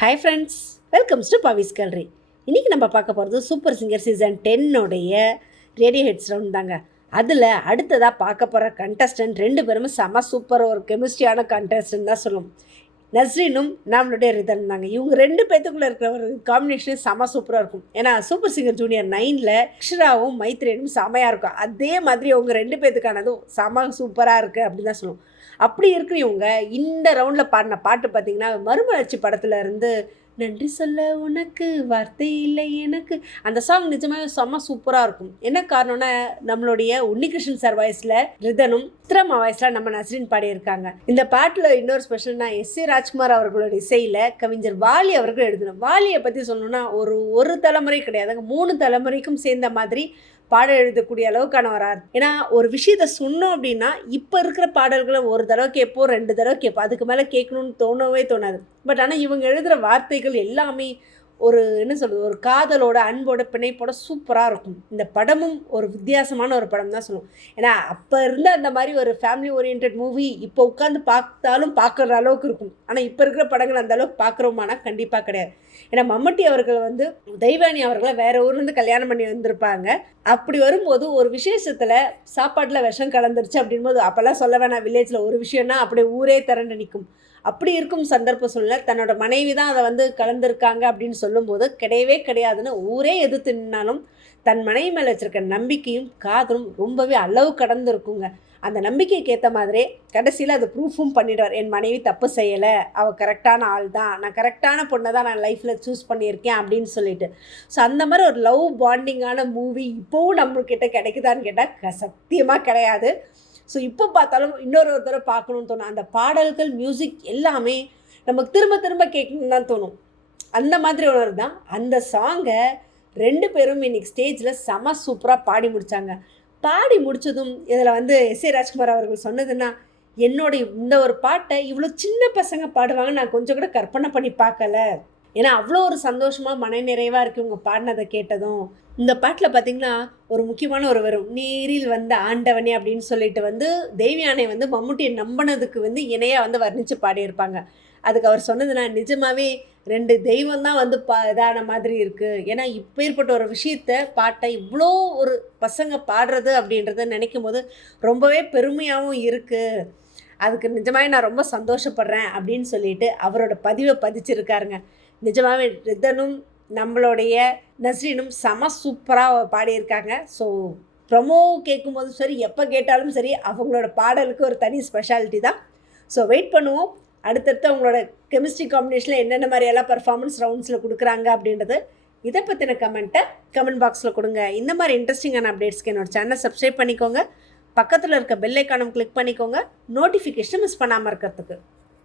Hi friends, welcomes to பவிஸ் கல்ரி. இன்றைக்கி நம்ம பார்க்க போகிறது super singer season 10 radio hits round தாங்க. அதில் அடுத்ததாக பார்க்க போகிற கண்டஸ்டன்ட் ரெண்டு பேருமே செம சூப்பர் ஒரு கெமிஸ்ட்ரியான கண்டஸ்டன்ட் தான் சொல்லும். நஸ்ரீனும் நம்மளுடைய ரிதன் தாங்க. இவங்க ரெண்டு பேத்துக்குள்ளே இருக்கிற ஒரு காம்பினேஷன் செம சூப்பராக இருக்கும். ஏன்னா சூப்பர் சிங்கர் ஜூனியர் 9 அக்ஷராவும் மைத்ரேனும் செமையாக இருக்கும். அதே மாதிரி அவங்க ரெண்டு பேத்துக்கானதும் செம சூப்பராக இருக்குது அப்படின்னு தான் சொல்லுவோம். அப்படி இருக்கிறவங்க இந்த ரவுண்டில் பாடின பாட்டு பார்த்திங்கன்னா மறுமலர்ச்சி படத்தில் இருந்து நன்றி சொல்ல உனக்கு வார்த்தை இல்லை எனக்கு, அந்த சாங் நிஜமாவே செம்ம சூப்பராக இருக்கும். என்ன காரணம்னா நம்மளுடைய உன்னிகிருஷ்ணன் சார் வாய்ஸில் ரிதனும் சித்ரமா வாய்ஸில் நம்ம நஸ்ரீன் பாடியிருக்காங்க. இந்த பாட்டில் இன்னொரு ஸ்பெஷல்னா எஸ்.ஏ. ராஜ்குமார் அவர்களோட இசையில் கவிஞர் வாலி அவர்கள் எழுதணும். வாலியை பற்றி சொல்லணும்னா ஒரு தலைமுறை கிடையாதுங்க, 3 தலைமுறைக்கும் சேர்ந்த மாதிரி பாடல் எழுதக்கூடிய அளவுக்கான வராது. ஏன்னா ஒரு விஷயத்த சொன்னோம் அப்படின்னா இப்போ இருக்கிற பாடல்களை ஒரு தடவை கேட்போம், 2 தடவை கேட்போம், அதுக்கு மேலே கேட்கணும்னு தோணவே தோணாது. பட் ஆனால் இவங்க எழுதுகிற வார்த்தைகள் எல்லாமே ஒரு என்ன சொல்கிறது, ஒரு காதலோட அன்போட பிணைப்போட சூப்பராக இருக்கும். இந்த படமும் ஒரு வித்தியாசமான ஒரு படம் தான் சொல்லுவோம். ஏன்னா அப்போ இருந்த அந்த மாதிரி ஒரு ஃபேமிலி ஓரியன்ட் மூவி இப்போ உட்காந்து பார்த்தாலும் பார்க்குற அளவுக்கு இருக்கும். ஆனால் இப்போ இருக்கிற படங்கள் அந்த அளவுக்கு பார்க்குறோமானா கண்டிப்பாக கிடையாது. ஏன்னா மம்முட்டி அவர்கள் வந்து தெய்வானி அவர்களை வேறு ஊர்லேருந்து கல்யாணம் பண்ணி வந்திருப்பாங்க. அப்படி வரும்போது ஒரு விசேஷத்தில் சாப்பாட்டில் விஷம் கலந்துருச்சு அப்படின்போது அப்போல்லாம் சொல்ல வேணாம், வில்லேஜில் ஒரு விஷயம்னா அப்படியே ஊரே திரண்டு நிற்கும். அப்படி இருக்கும் சந்தர்ப்ப சூழ்நிலை தன்னோட மனைவி தான் அதை வந்து கலந்துருக்காங்க அப்படின்னு சொல்லும்போது கிடையவே கிடையாதுன்னு ஊரே எதிர்த்து நின்னாலும் தன் மனைவி மேலே வச்சுருக்க நம்பிக்கையும் காதலும் ரொம்பவே அளவு கடந்து இருக்குங்க. அந்த நம்பிக்கைக்கு ஏற்ற மாதிரியே கடைசியில் அது ப்ரூஃபும் பண்ணிடுவார். என் மனைவி தப்பு செய்யலை, அவள் கரெக்டான ஆள் தான், நான் கரெக்டான பொண்ணை தான் நான் லைஃப்பில் சூஸ் பண்ணியிருக்கேன் அப்படின்னு சொல்லிட்டு. ஸோ அந்த மாதிரி ஒரு லவ் பாண்டிங்கான மூவி இப்போவும் நம்மக்கிட்ட கிடைக்குதான்னு கேட்டால் சத்தியமாக கிடையாது. ஸோ இப்போ பார்த்தாலும் இன்னொரு தடவை பார்க்கணுன்னு தோணும். அந்த பாடல்கள் மியூசிக் எல்லாமே நமக்கு திரும்ப திரும்ப கேட்கணுன்னு தான் தோணும். அந்த மாதிரி ஒரு தான் அந்த சாங்கை 2 பேரும் இன்றைக்கி ஸ்டேஜில் செம சூப்பராக பாடி முடித்தாங்க. பாடி முடித்ததும் இதில் வந்து எஸ்.ஏ. ராஜ்குமார் அவர்கள் சொன்னதுன்னா, என்னோடைய இந்த ஒரு பாட்டை இவ்வளோ சின்ன பசங்க பாடுவாங்க நான் கொஞ்சம் கூட கற்பனை பண்ணி பார்க்கல. ஏன்னா அவ்வளோ ஒரு சந்தோஷமாக மன நிறைவாக இருக்குது இவங்க பாடினதை கேட்டதும். இந்த பாட்டில் பார்த்திங்கன்னா ஒரு முக்கியமான ஒரு வரும், நீரில் வந்த ஆண்டவனே அப்படின்னு சொல்லிட்டு வந்து தேவியானை வந்து மம்முட்டியை நம்பினதுக்கு வந்து இணையாக வந்து வர்ணித்து பாடியிருப்பாங்க. அதுக்கு அவர் சொன்னதுன்னா நிஜமாகவே 2 தெய்வம் தான் வந்து இதான மாதிரி இருக்குது. ஏன்னா இப்போ ஏற்பட்ட ஒரு விஷயத்த பாட்டை இவ்வளோ ஒரு பசங்க பாடுறது அப்படின்றத நினைக்கும் போது ரொம்பவே பெருமையாகவும் இருக்குது. அதுக்கு நிஜமாகவே நான் ரொம்ப சந்தோஷப்படுறேன் அப்படின்னு சொல்லிட்டு அவரோட பதிவை பதிச்சிருக்காருங்க. நிஜமாகவே ரிதனும் நம்மளுடைய நஸ்ரீனும் செம சூப்பராக பாடியிருக்காங்க. ஸோ ப்ரொமோ கேட்கும்போதும் சரி, எப்போ கேட்டாலும் சரி, அவங்களோட பாடலுக்கு ஒரு தனி ஸ்பெஷாலிட்டி தான். ஸோ வெயிட் பண்ணுவோம் அடுத்தடுத்து அவங்களோட கெமிஸ்ட்ரி காம்பினேஷனில் என்னென்ன மாதிரியெல்லாம் பர்ஃபார்மன்ஸ் ரவுண்ட்ஸில் கொடுக்குறாங்க அப்படின்றது. இதை பற்றின கமெண்ட்டை கமெண்ட் பாக்ஸில் கொடுங்க. இந்த மாதிரி இன்ட்ரெஸ்டிங்கான அப்டேட்ஸ்க்கு என்னோட சேனலை சப்ஸ்கிரைப் பண்ணிக்கோங்க. பக்கத்தில் இருக்க பெல் ஐக்கானும் கிளிக் பண்ணிக்கோங்க, நோட்டிஃபிகேஷன் மிஸ் பண்ணாமல் இருக்கிறதுக்கு.